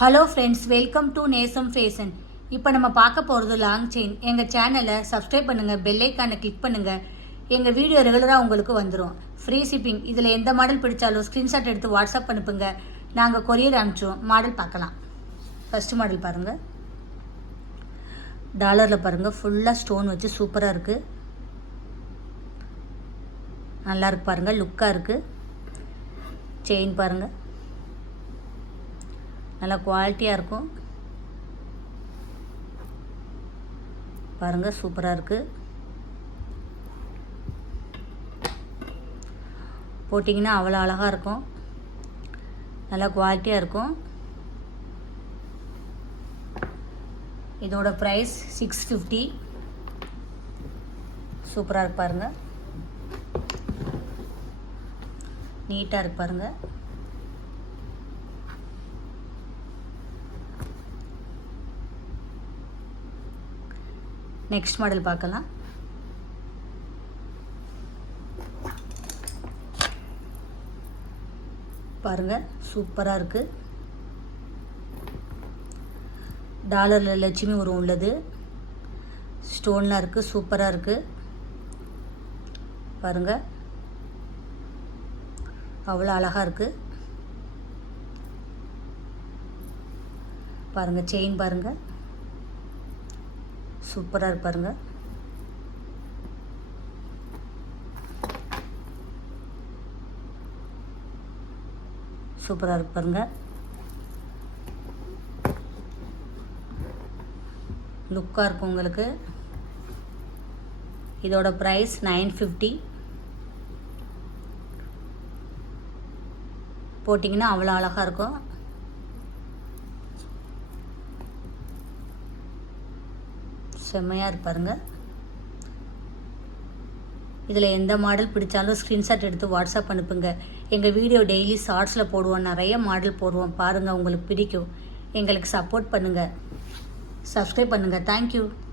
Hello friends, welcome to நேசம் fashion. இப்போ நம்ம பார்க்க போகிறது லாங் செயின். எங்கள் சேனலை சப்ஸ்கிரைப் பண்ணுங்கள், பெல் ஐக்கானை கிளிக் பண்ணுங்கள். எங்கள் வீடியோ ரெகுலராக உங்களுக்கு வந்துடும். Free shipping. இதில் எந்த மாடல் பிடிச்சாலும் ஸ்க்ரீன்ஷாட் எடுத்து வாட்ஸ்அப் அனுப்புங்க, நாங்கள் கொரியர் அனுப்பிச்சிடுவோம். மாடல் பார்க்கலாம். ஃபஸ்ட்டு மாடல் பாருங்கள். டாலரில் பாருங்கள், ஃபுல்லாக ஸ்டோன் வச்சு சூப்பராக இருக்குது. நல்லா இருக்கு பாருங்கள், லுக்காக இருக்குது. செயின் பாருங்கள், நல்லா குவாலிட்டியாக இருக்கும் பாருங்கள், சூப்பராக இருக்குது. போட்டிங்கன்னா அவ்வளோ அழகாக இருக்கும், நல்லா குவாலிட்டியாக இருக்கும். இதோட ப்ரைஸ் 650. சூப்பராக இருக்கு பாருங்கள், நீட்டாக இருக்கு பாருங்கள். நெக்ஸ்ட் மாடல் பார்க்கலாம். பாருங்கள், சூப்பராக இருக்குது. டாலரில் லட்சுமி உருவம் உள்ளது, ஸ்டோன்லாம் இருக்குது, சூப்பராக இருக்குது பாருங்கள், அவ்வளோ அழகாக இருக்குது பாருங்கள். செயின் பாருங்கள், சூப்பராக இருக்கு பாருங்கள். சூப்பராக இருக்கு பாருங்கள், லுக்காக இருக்கும் உங்களுக்கு. இதோட ப்ரைஸ் 950. போட்டிங்கன்னா அவ்வளோ அழகாக இருக்கும். செம்மையாக இருக்கு பாருங்கள். இதில் எந்த மாடல் பிடிச்சாலும் ஸ்க்ரீன்ஷாட் எடுத்து வாட்ஸ்அப் அனுப்புங்க. எங்கள் வீடியோ டெய்லி ஷார்ட்ஸில் போடுவோம், நிறைய மாடல் போடுவோம் பாருங்கள், உங்களுக்கு பிடிக்கும். எங்களுக்கு சப்போர்ட் பண்ணுங்கள், சப்ஸ்கிரைப் பண்ணுங்கள். தேங்க்யூ.